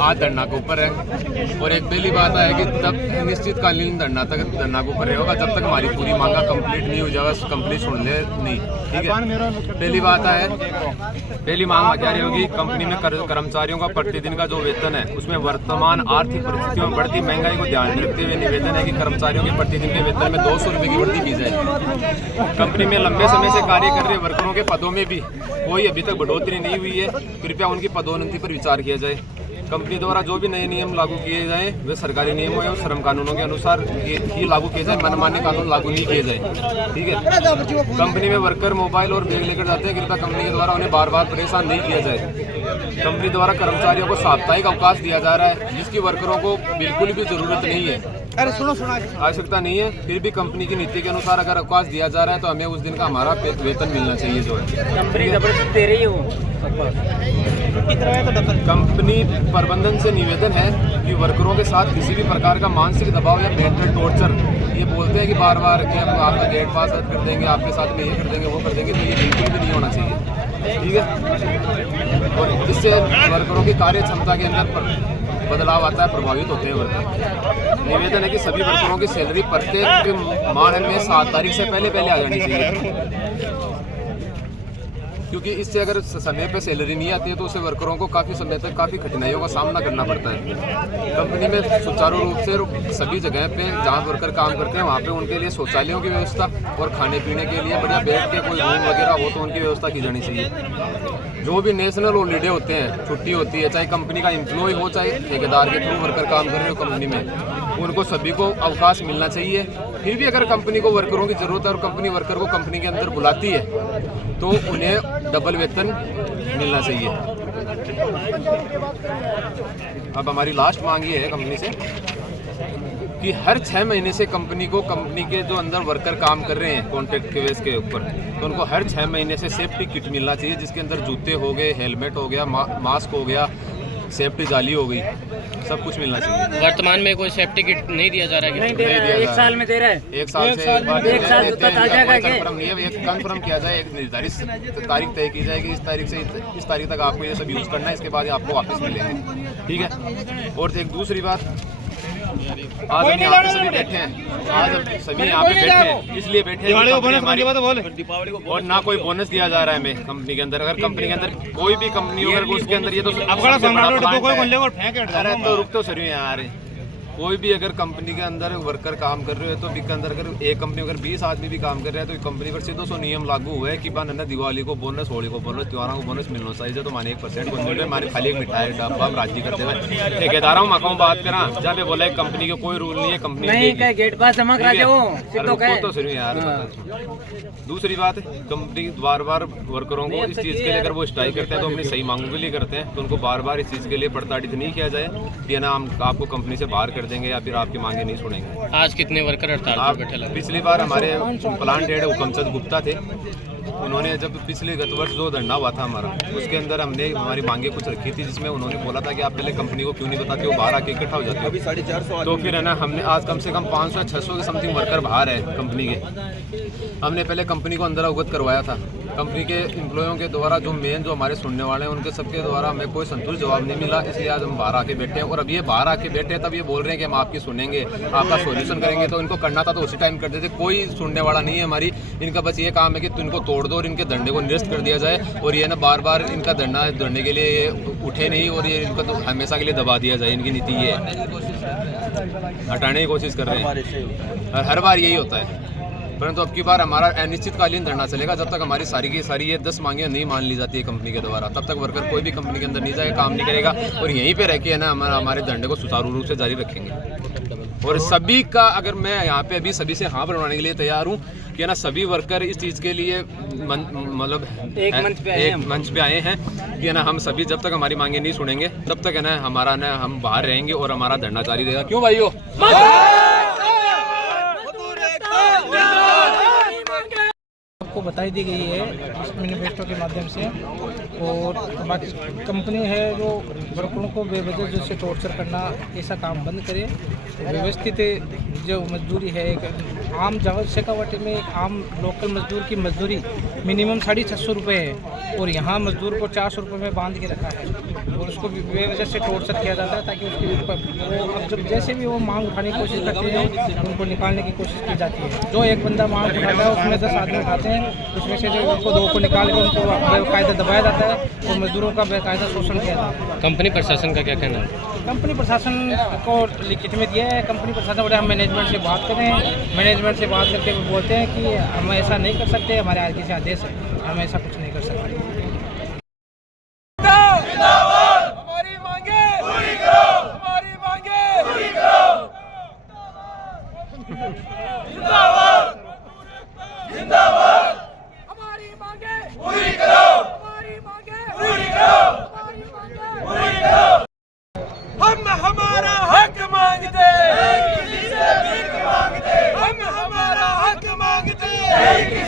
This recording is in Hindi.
आज धरना के ऊपर है। और एक पहली बात है कि तब निश्चितकालीन धरना तक धरना के ऊपर रहेगा जब तक हमारी पूरी मांगा कंप्लीट नहीं हो जाएगा, कंप्लीट सुन ले नहीं, ठीक है। पहली बात है, पहली मांग क्या रही होगी, कंपनी में कर्मचारियों का प्रतिदिन का जो वेतन है उसमें वर्तमान आर्थिक परिस्थितियों में बढ़ती महंगाई को ध्यान में रखते हुए निवेदन है कि कर्मचारियों के प्रतिदिन के वेतन में 200 रुपये की वृद्धि की जाए। कंपनी में लंबे समय से कार्य कर रहे वर्करों के पदों में भी कोई अभी तक बढ़ोतरी नहीं हुई है, कृपया उनकी पदोन्नति पर विचार किया जाए। कंपनी द्वारा जो भी नए नियम लागू किए जाएं वे सरकारी नियमों एवं श्रम कानूनों के अनुसार ही लागू किए जाए, मनमानी कानून लागू नहीं किए जाए, ठीक है। कंपनी में वर्कर मोबाइल और बैग लेकर जाते हैं, कृपया कंपनी के द्वारा उन्हें बार बार परेशान नहीं किया जाए। कंपनी द्वारा कर्मचारियों को साप्ताहिक अवकाश दिया जा रहा है जिसकी वर्करों को बिल्कुल भी जरूरत नहीं है, आवश्यकता नहीं है, फिर भी कंपनी की नीति के अनुसार अगर अवकाश दिया जा रहा है तो हमें उस दिन का हमारा वेतन मिलना चाहिए जो है। कंपनी जबरदस्ती दे रही है कंपनी प्रबंधन से निवेदन है कि वर्करों के साथ किसी भी प्रकार का मानसिक दबाव या मेंटल टॉर्चर, ये बोलते हैं कि बार बार कि हम आपका गेट पास रद्द कर देंगे, आपके साथ में ये कर देंगे वो कर देंगे, तो ये बिल्कुल भी नहीं होना चाहिए, ठीक है। और इससे वर्करों की कार्य क्षमता के अंदर बदलाव आता है, प्रभावित होते हैं वर्कर। निवेदन है कि सभी वर्करों की सैलरी प्रत्येक माह में 7 तारीख से पहले आ जानी चाहिए, क्योंकि इससे अगर समय पे सैलरी नहीं आती है तो उसे वर्करों को काफ़ी समय तक काफ़ी कठिनाइयों का सामना करना पड़ता है। कंपनी में सुचारू रूप से सभी जगह पे जहाँ वर्कर काम करते हैं वहाँ पे उनके लिए शौचालयों की व्यवस्था और खाने पीने के लिए बढ़िया बैठ के कोई रूम वगैरह हो तो उनकी व्यवस्था की जानी चाहिए। जो भी नेशनल हॉलीडे होते हैं, छुट्टी होती है, चाहे कंपनी का एम्प्लॉय हो चाहे ठेकेदार के थ्रू वर्कर काम कर रहे हो कंपनी में, उनको सभी को अवकाश मिलना चाहिए। फिर भी अगर कंपनी को वर्करों की ज़रूरत है और कंपनी वर्कर को कंपनी के अंदर बुलाती है तो उन्हें डबल वेतन मिलना चाहिए। अब हमारी लास्ट मांग ये है कंपनी से कि हर 6 महीने से कंपनी को, कंपनी के जो अंदर वर्कर काम कर रहे हैं कॉन्ट्रैक्ट के बेस के ऊपर, तो उनको हर 6 महीने से सेफ्टी किट मिलना चाहिए जिसके अंदर जूते हो गए, हेलमेट हो गया, मास्क हो गया, सेफ्टी जाली हो गई, सब कुछ मिलना चाहिए। वर्तमान में कोई सेफ्टी किट नहीं दिया जा रहा है, नहीं दिया जा रहा। 1 साल में दे रहा है, 1 साल से एक साल कंफर्म किया जाए, एक निर्धारित तारीख तय की जाएगी, इस तारीख से इस तारीख तक आपको ये सब यूज़ करना है, इसके बाद आपको वापस मिलेंगे, ठीक है। और एक दूसरी बात, आज हम यहाँ पे सभी बैठे हैं, आज सभी यहाँ पे बैठे हैं इसलिए बैठे हैं और ना कोई बोनस दिया जा रहा है हमें कंपनी के अंदर। अगर कंपनी के अंदर कोई भी कंपनी होगा उसके अंदर ये तो रुक तो सर यार, कोई भी अगर कंपनी के अंदर वर्कर काम कर रहे हो तो के अंदर अगर एक कंपनी अगर 20 आदमी भी काम कर रहे हैं तो कंपनी पर सीधो नियम लागू हुआ है कि ना दिवाली को बोनस, होली को बोनस, त्योहारों को बोनस मिलना चाहिए। तो माने 1% को माने खाली एक मिठाई डब्बा हम राजी करते हुए ठेकेदारों में बात करा जहाँ पे बोला कंपनी का कोई रूल नहीं है, कंपनी गेट पास जमा करा तो सुनिए यार। दूसरी बात, कंपनी बार बार वर्करों को इस चीज़ के लिए अगर वो स्ट्राइक करते हैं तो अपनी सही मांगों के लिए करते हैं, तो उनको बार बार इस चीज़ के लिए प्रताड़ित नहीं किया जाए कि ना हम आपको कंपनी से बाहर कर देंगे या फिर आपकी मांगे नहीं सुनेंगे। आज कितने वर्कर हड़ताल पर बैठे लगे? पिछली बार हमारे प्लांट हेड हुकमचंद गुप्ता थे, उन्होंने जब पिछले गत वर्ष जो धरना हुआ था हमारा, उसके अंदर हमने हमारी मांगे कुछ रखी थी जिसमें उन्होंने बोला था कि आप पहले कंपनी को क्यों नहीं बताते हो, बाहर आके इकट्ठा हो जाते हो। अभी 450 तो फिर है ना, हमने आज कम से कम 500-600 के समथिंग वर्कर बाहर है कंपनी के, हमने पहले कंपनी को अंदर अवगत करवाया था। कंपनी के एम्प्लॉयों के द्वारा जो मेन जो हमारे सुनने वाले हैं उनके सबके द्वारा हमें कोई संतुष्ट जवाब नहीं मिला, इसलिए आज हम बाहर आके बैठे हैं। और अब ये बाहर आके बैठे हैं तब ये बोल रहे हैं कि हम आपकी सुनेंगे, आपका सॉल्यूशन करेंगे, तो इनको करना था तो उसी टाइम कर देते। कोई सुनने वाला नहीं है हमारी, इनका बस ये काम है कि इनको तोड़ दो और इनके धरने को निरस्त कर दिया जाए और ये ना बार बार इनका धरने के लिए उठे नहीं और ये इनको तो हमेशा के लिए दबा दिया जाए। इनकी नीति ये है, हटाने की कोशिश कर रहे हैं और हर बार यही होता है। परंतु अब की बार हमारा अनिश्चितकालीन धरना चलेगा जब तक हमारी सारी की सारी ये 10 मांगे नहीं मान ली जाती है कंपनी के द्वारा, तब तक वर्कर कोई भी कंपनी के अंदर नहीं जाएगा, काम नहीं करेगा और यहीं पे रह के है ना हमारे धरने को सुचारू रूप से जारी रखेंगे। और सभी का, अगर मैं यहाँ पे अभी सभी से हाँ बनवाने के लिए तैयार हूँ कि ना सभी वर्कर इस चीज़ के लिए मतलब एक मंच पे आए हैं कि ना हम सभी जब तक हमारी मांगे नहीं सुनेंगे तब तक है ना हमारा ना हम बाहर रहेंगे और हमारा धरना जारी रहेगा। क्यों भाइयों? आपको बताई दी गई है इस मैनिफेस्टो के माध्यम से। और बाकी कंपनी है जो वर्करों को बेवजह जैसे टॉर्चर करना, ऐसा काम बंद करे। व्यवस्थित जो मजदूरी है, एक आम शेखावाटी में एक आम लोकल मजदूर की मजदूरी मिनिमम 650 रुपये है और यहाँ मजदूर को 400 रुपये में बांध के रखा है। और उसको बेवजह से टॉर्चर किया जाता है, ताकि उसके ऊपर वो अब जब जैसे भी वो मांग उठाने की कोशिश करते हैं उनको निकालने की कोशिश की जाती है। जो एक बंदा मांग उठाता है उसमें 10 आदमी उठाते हैं, उसमें से जो उनको 2 को निकाल के उनको बेकायदा दबाया जाता है और मजदूरों का बेकायदा शोषण किया जाता है। कंपनी प्रशासन का क्या कहना है? कंपनी प्रशासन को लिखित में दिया है। कंपनी प्रशासन बोले हम मैनेजमेंट से बात करें, मैनेजमेंट से बात करके वो बोलते हैं कि हम ऐसा नहीं कर सकते, हमारे आगे से आदेश है, हम ऐसा कुछ नहीं कर सकते। हमारी मांगे पूरी करो, हमारी मांगे पूरी करो। जिंदाबाद जिंदाबाद, हमारी मांगे पूरी करो, हमारी मांगे पूरी करो, हमारी मांगे पूरी करो। हम हमारा हक मांगते हैं, किसी से भीख मांगते, हम हमारा हक मांगते हैं।